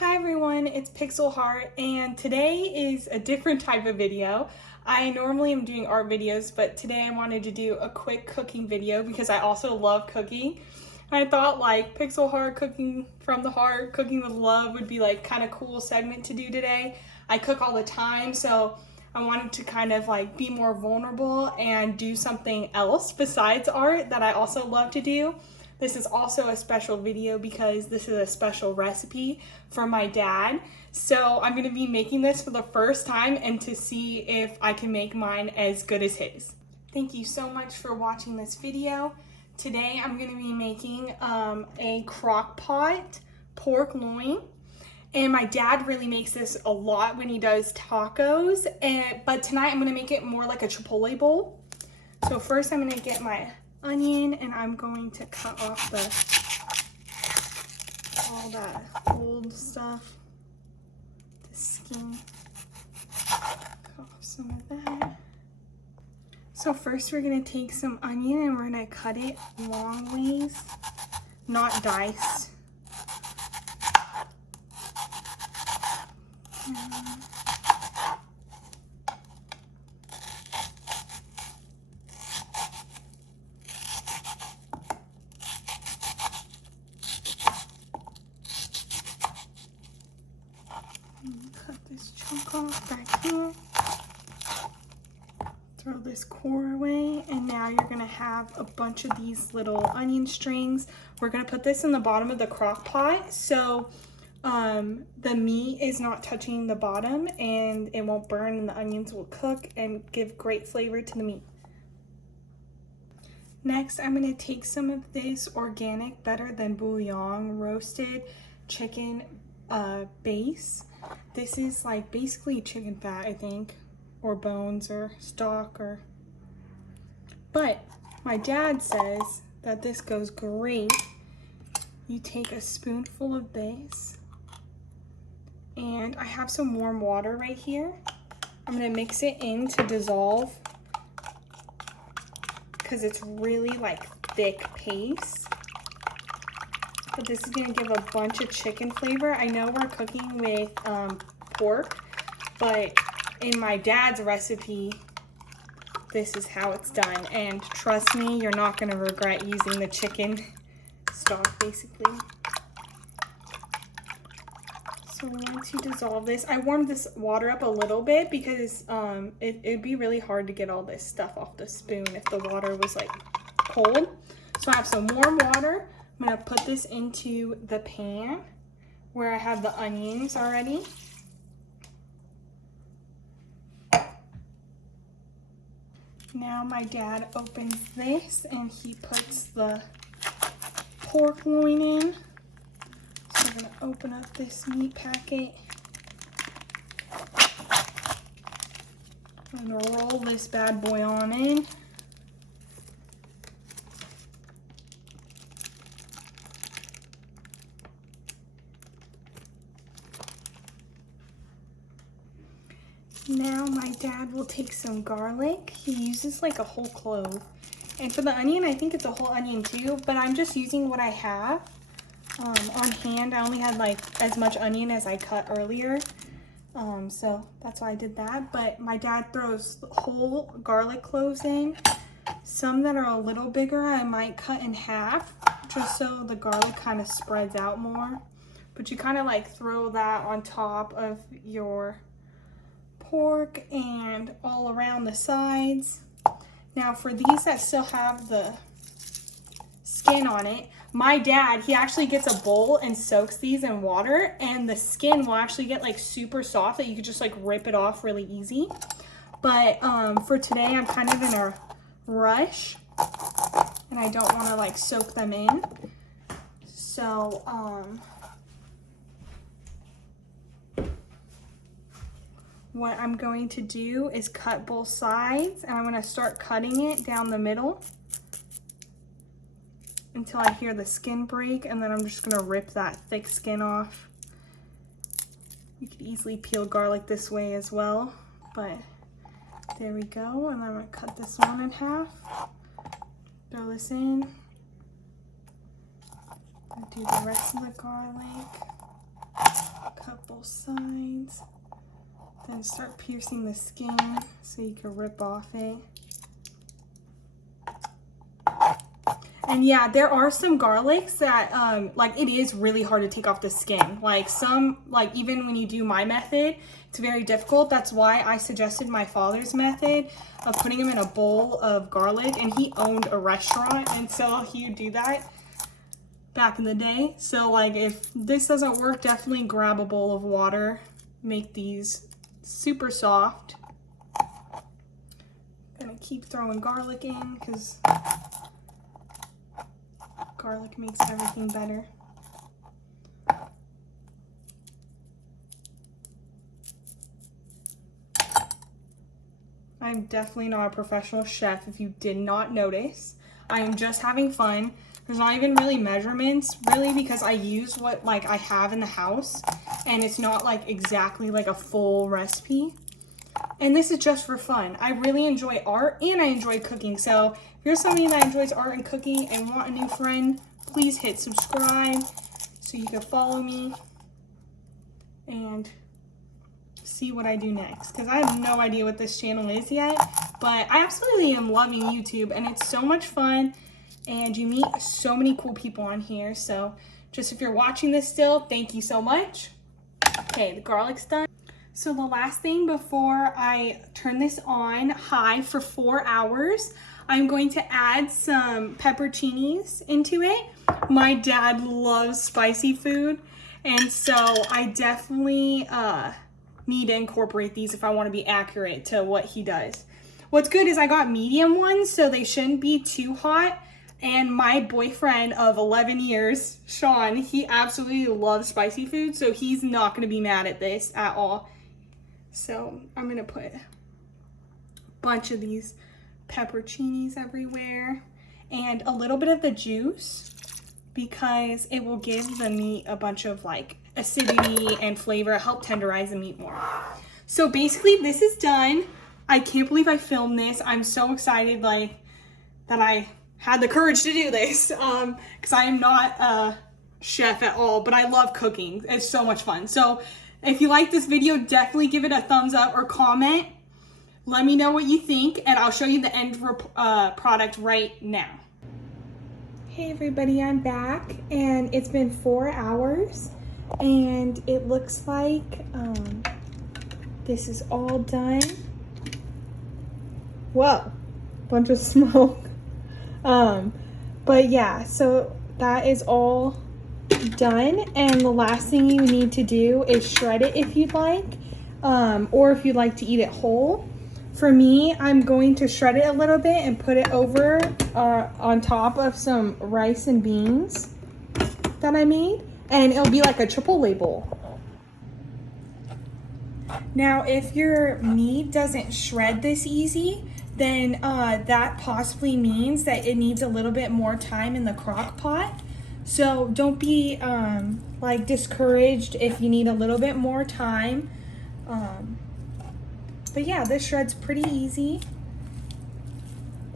Hi everyone, it's Pixel Heart, and today is a different type of video. I normally am doing art videos, but today I wanted to do a quick cooking video because I also love cooking. And I thought like Pixel Heart, cooking from the heart, cooking with love would be like kind of cool segment to do today. I cook all the time, so I wanted to kind of like be more vulnerable and do something else besides art that I also love to do. This is also a special video because this is a special recipe for my dad. So I'm gonna be making this for the first time and to see if I can make mine as good as his. Thank you so much for watching this video. Today I'm gonna be making a Crockpot pork loin. And my dad really makes this a lot when he does tacos. But tonight I'm gonna make it more like a Chipotle bowl. So first I'm gonna get my onion and I'm going to cut off all that old stuff, the skin, cut off some of that. So first we're gonna take some onion and we're gonna cut it long ways, not diced. Cut this chunk off back here. Throw this core away, and now you're gonna have a bunch of these little onion strings. We're gonna put this in the bottom of the crock pot so the meat is not touching the bottom and it won't burn and the onions will cook and give great flavor to the meat. Next, I'm gonna take some of this organic Better Than Bouillon roasted chicken base. This is like basically chicken fat, I think, or bones or stock but my dad says that this goes great. You take a spoonful of this, and I have some warm water right here. I'm gonna mix it in to dissolve because it's really like thick paste. But this is gonna give a bunch of chicken flavor. I know we're cooking with pork, but in my dad's recipe, this is how it's done. And trust me, you're not gonna regret using the chicken stock, basically. So once you dissolve this, I warmed this water up a little bit because it'd be really hard to get all this stuff off the spoon if the water was like cold. So I have some warm water. I'm gonna put this into the pan where I have the onions already. Now my dad opens this and he puts the pork loin in. So I'm gonna open up this meat packet. I'm gonna roll this bad boy on in. Now my dad will take some garlic. He uses like a whole clove. And for the onion, I think it's a whole onion too, but I'm just using what I have on hand. I only had like as much onion as I cut earlier. So that's why I did that. But my dad throws whole garlic cloves in. Some that are a little bigger, I might cut in half just so the garlic kind of spreads out more. But you kind of like throw that on top of your pork and all around the sides. Now for these that still have the skin on it, my dad, he actually gets a bowl and soaks these in water, and the skin will actually get like super soft that you could just like rip it off really easy. But for today, I'm kind of in a rush and I don't want to like soak them in. So what I'm going to do is cut both sides, and I'm going to start cutting it down the middle until I hear the skin break, and then I'm just going to rip that thick skin off. You could easily peel garlic this way as well, but there we go. And I'm going to cut this one in half, throw this in, do the rest of the garlic, both sides. Then start piercing the skin so you can rip off it. And yeah, there are some garlics that, like, it is really hard to take off the skin. Like some, like even when you do my method, it's very difficult. That's why I suggested my father's method of putting him in a bowl of garlic, and he owned a restaurant, and so he would do that back in the day. So like if this doesn't work, definitely grab a bowl of water, make these super soft. Gonna keep throwing garlic in because garlic makes everything better. I'm definitely not a professional chef if you did not notice. I am just having fun. There's not even really measurements really because I use what like I have in the house, and it's not like exactly like a full recipe. And this is just for fun. I really enjoy art and I enjoy cooking. So if you're somebody that enjoys art and cooking and want a new friend, please hit subscribe so you can follow me and see what I do next. Because I have no idea what this channel is yet, but I absolutely am loving YouTube, and it's so much fun and you meet so many cool people on here. So just if you're watching this still, thank you so much. Okay, the garlic's done. So the last thing before I turn this on high for 4 hours, I'm going to add some pepperoncinis into it. My dad loves spicy food, and so I definitely need to incorporate these if I want to be accurate to what he does. What's good is I got medium ones, so they shouldn't be too hot. And my boyfriend of 11 years, Sean, he absolutely loves spicy food, so he's not going to be mad at this at all. So I'm going to put a bunch of these pepperoncinis everywhere and a little bit of the juice because it will give the meat a bunch of like acidity and flavor, help tenderize the meat more. So basically this is done. I can't believe I filmed this. I'm so excited like that I had the courage to do this because I am not a chef at all, but I love cooking. It's so much fun. So if you like this video, definitely give it a thumbs up or comment. Let me know what you think, and I'll show you the end product right now. Hey everybody, I'm back, and it's been 4 hours, and it looks like this is all done. Whoa, bunch of smoke. But yeah, so that is all done, and the last thing you need to do is shred it if you'd like, or if you'd like to eat it whole. For me, I'm going to shred it a little bit and put it over on top of some rice and beans that I made, and it'll be like a Chipotle bowl. Now, if your meat doesn't shred this easy, then that possibly means that it needs a little bit more time in the crock pot. So don't be like discouraged if you need a little bit more time. But yeah, this shred's pretty easy.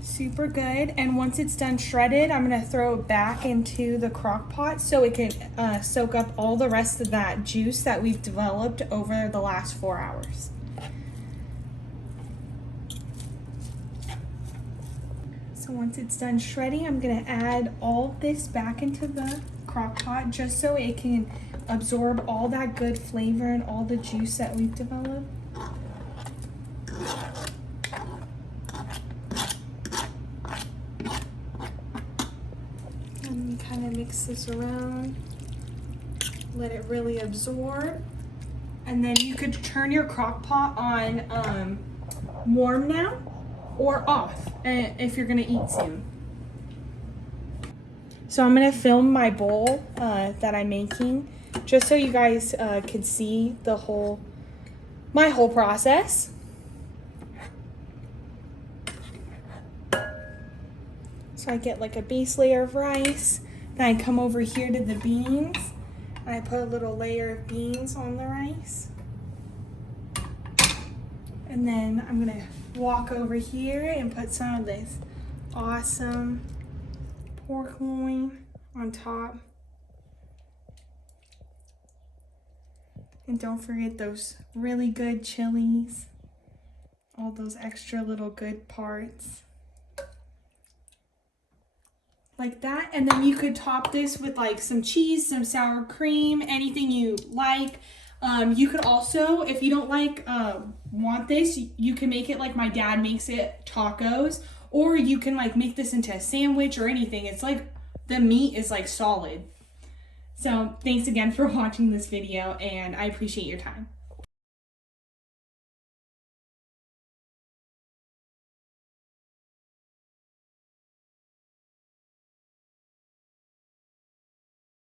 Super good. And once it's done shredded, I'm gonna throw it back into the crock pot so it can soak up all the rest of that juice that we've developed over the last 4 hours. So once it's done shredding, I'm gonna add all of this back into the crock pot just so it can absorb all that good flavor and all the juice that we've developed. And kind of mix this around, let it really absorb. And then you could turn your crock pot on warm now or off if you're gonna eat soon. So I'm gonna film my bowl that I'm making just so you guys could see my whole process. So I get like a base layer of rice, then I come over here to the beans, and I put a little layer of beans on the rice. And then I'm gonna walk over here and put some of this awesome pork loin on top. And don't forget those really good chilies. All those extra little good parts. Like that. And then you could top this with like some cheese, some sour cream, anything you like. You could also, if you don't want this, you can make it like my dad makes it, tacos, or you can like make this into a sandwich or anything. It's like the meat is like solid. So thanks again for watching this video, and I appreciate your time.